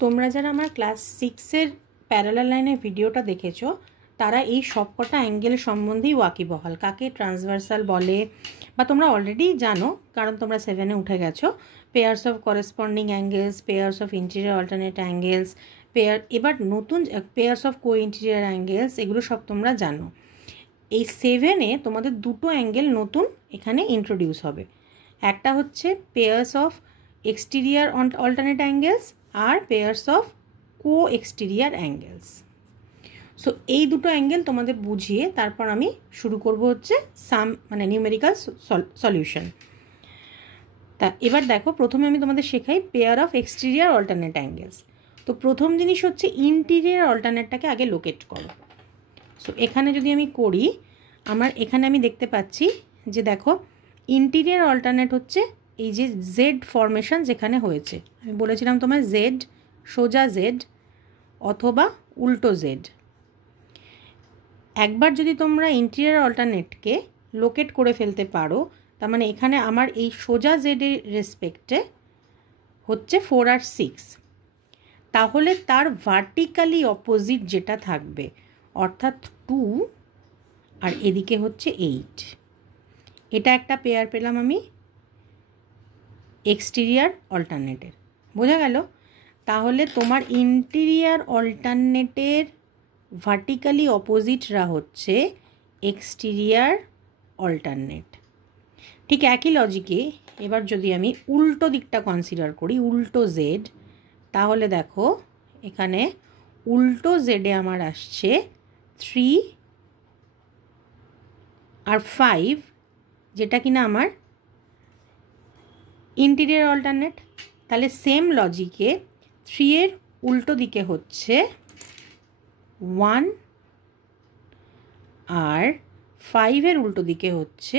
তোমরা যারা আমার ক্লাস 6-এর প্যারালাল লাইনের ভিডিওটা দেখেছো তারা এই সবকটা অ্যাঙ্গেল সম্বন্ধেই ওয়াকিবহাল। কাকে ট্রান্সভার্সাল বলে বা তোমরা অলরেডি জানো, কারণ তোমরা 7-এ উঠে গেছো। Pairs of corresponding angles, pairs of interior alternate angles, এবার নতুন pairs of co interior angles, এগুলো সব তোমরা জানো। এই 7-এ তোমাদের দুটো অ্যাঙ্গেল নতুন এখানে ইন্ট্রোডিউস হবে। একটা হচ্ছে pairs of exterior alternate angles আর pairs of co exterior angles. So এই দুটো অ্যাঙ্গেল তোমাদের বুঝিয়ে তারপর আমি শুরু করব হচ্ছে নিউমেরিক্যাল সলিউশন। তা এবার দেখো, প্রথমে আমি তোমাদের শেখাই pair of exterior alternate angles. তো প্রথম জিনিস হচ্ছে ইন্টিরিয়ার অল্টারনেটটাকে আগে লোকেট করো। সো এখানে যদি আমি করি, এখানে আমি দেখতে পাচ্ছি যে দেখো ইন্টিরিয়ার অল্টারনেট হচ্ছে এই যে জেড ফরমেশন যেখানে হয়েছে। আমি বলেছিলাম তোমার জেড, সোজা জেড অথবা উল্টো জেড। একবার যদি তোমরা ইন্টিরিয়ার অল্টারনেটকে লোকেট করে ফেলতে পারো, তার মানে এখানে আমার এই সোজা জেডের রেসপেক্টে হচ্ছে 4 আর 6, তাহলে তার ভার্টিক্যালি অপোজিট যেটা থাকবে অর্থাৎ 2 আর এদিকে হচ্ছে 8, এটা একটা পেয়ার পেলাম আমি এক্সটিরিয়ার অল্টারনেটের। বোঝা গেল? তাহলে তোমার ইন্টিরিয়ার অল্টারনেটের ভার্টিক্যালি অপোজিটরা হচ্ছে এক্সটিরিয়ার অল্টারনেট। ঠিক একই লজিকে এবার যদি আমি উল্টো দিকটা কনসিডার করি, উল্টো জেড, তাহলে দেখো এখানে উল্টো জেডে আমার আসছে 3 আর 5, যেটা কিনা আমার ইন্টিরিয়ার অল্টারনেট। তাহলে সেম লজিকে 3 এর উল্টো দিকে হচ্ছে 1 আর 5 এর উল্টো দিকে হচ্ছে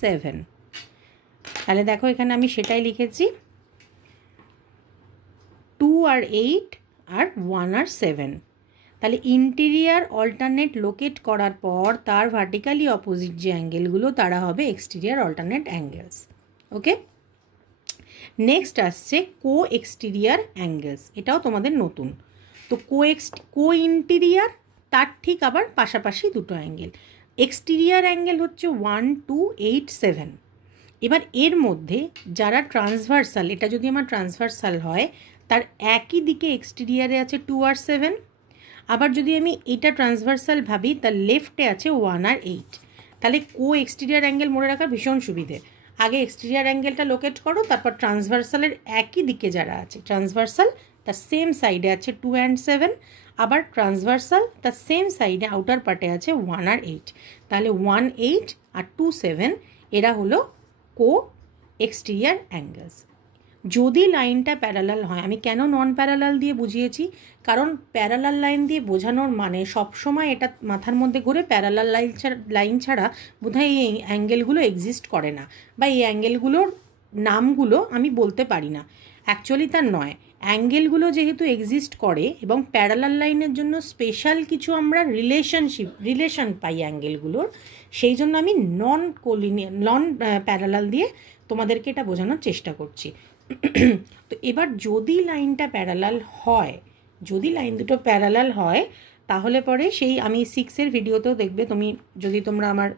7। তাহলে দেখো এখানে আমি সেটাই লিখেছি, 2 আর 8 আর 1 আর 7। তাহলে ইন্টিরিয়ার অল্টারনেট লোকেট করার পর তার ভার্টিক্যালি অপোজিট যে অ্যাঙ্গেলগুলো তারা হবে এক্সটিরিয়ার অল্টারনেট অ্যাঙ্গেলস। ওকে, নেক্সট আসছে কো এক্সটিরিয়ার অ্যাঙ্গেলস। এটাও তোমাদের নতুন। তো কো ইন্টিরিয়ার তার ঠিক আবার পাশাপাশি দুটো অ্যাঙ্গেল। এক্সটিরিয়ার অ্যাঙ্গেল হচ্ছে 1, 2, 8, 7। এবার এর মধ্যে যারা ট্রান্সভার্সাল, এটা যদি আমার ট্রান্সভার্সাল হয় তার একই দিকে এক্সটিরিয়ারে আছে 2 আর 7। আবার যদি আমি এটা ট্রান্সভার্সাল ভাবি তার লেফটে আছে 1 আর 8। তাহলে কো এক্সটিরিয়ার অ্যাঙ্গেল মনে রাখা ভীষণ সুবিধে। আগে এক্সটিরিয়ার অ্যাঙ্গেলটা লোকেট করো, তারপর ট্রান্সভার্সালের একই দিকে যারা আছে, ট্রান্সভার্সাল তার সেম সাইডে আছে 2 অ্যান্ড 7, আবার ট্রান্সভার্সাল তার সেম সাইডে আউটার পার্টে আছে 1 আর 8। তাহলে 1, 8 আর 2, 7 এরা হলো কো এক্সটিরিয়ার অ্যাঙ্গেলস। যদি লাইনটা প্যারালাল হয়, আমি কেন নন প্যারালাল দিয়ে বুঝিয়েছি, কারণ প্যারালাল লাইন দিয়ে বোঝানোর মানে সবসময় এটা মাথার মধ্যে ঘুরে প্যারালাল লাইন ছাড়া বোধহয় এই অ্যাঙ্গেলগুলো এক্সিস্ট করে না, বা এই অ্যাঙ্গেলগুলোর নামগুলো আমি বলতে পারি না। অ্যাকচুয়ালি তা নয়, অ্যাঙ্গেলগুলো যেহেতু এক্সিস্ট করে এবং প্যারালাল লাইনের জন্য স্পেশাল কিছু আমরা রিলেশন পাই অ্যাঙ্গেলগুলোর, সেই জন্য আমি নন প্যারালাল দিয়ে তোমাদেরকে এটা বোঝানোর চেষ্টা করছি। তো এবার যদি লাইনটা প্যারালাল হয়, যদি লাইন দুটো প্যারালাল হয়, তাহলে পরে সেই আমি 6-এর ভিডিওতেও দেখবে, যদি তোমরা আমার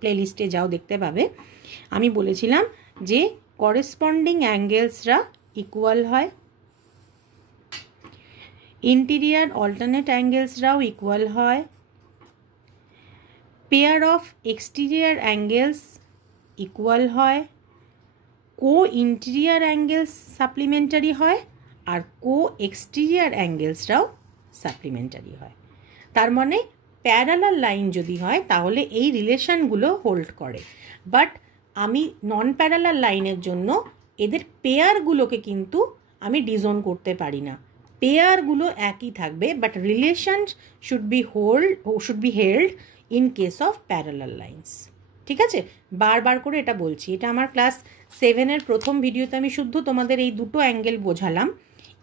প্লেলিস্টে যাও দেখতে পাবে, আমি বলেছিলাম যে করেসপন্ডিং অ্যাঙ্গেলসরা ইকুয়াল হয়, ইন্টিরিয়ার অল্টারনেট অ্যাঙ্গেলসরাও ইকুয়াল হয়, পেয়ার অফ এক্সটিরিয়ার অ্যাঙ্গেলস ইকুয়াল হয়, কো ইন্টিরিয়ার অ্যাঙ্গেলস সাপ্লিমেন্টারি হয়, আর কো এক্সটিরিয়ার অ্যাঙ্গেলসরাও সাপ্লিমেন্টারি হয়। তার মানে প্যারালাল লাইন যদি হয় তাহলে এই রিলেশনগুলো হোল্ড করে। বাট আমি নন প্যারালাল লাইনের জন্য এদের পেয়ারগুলোকে কিন্তু আমি ডিজোন করতে পারি না। পেয়ারগুলো একই থাকবে, but relation should be held in case of parallel lines. ঠিক আছে, বারবার করে এটা বলছি। এটা আমার ক্লাস 7-এর প্রথম ভিডিওতে আমি শুদ্ধ তোমাদের এই দুটো অ্যাঙ্গেল বোঝালাম।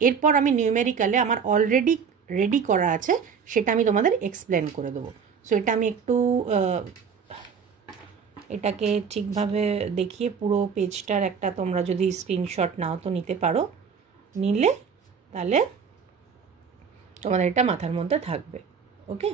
এরপর আমি নিউমেরিক্যালে আমার অলরেডি রেডি করা আছে, সেটা আমি তোমাদের এক্সপ্লেন করে দেবো। সো এটা আমি একটু এটাকে ঠিকভাবে দেখিয়ে পুরো পেজটার একটা তোমরা যদি স্ক্রিনশট নাও তো নিতে পারো, নিলে তাহলে তোমাদের এটা মাথার মধ্যে থাকবে। ওকে।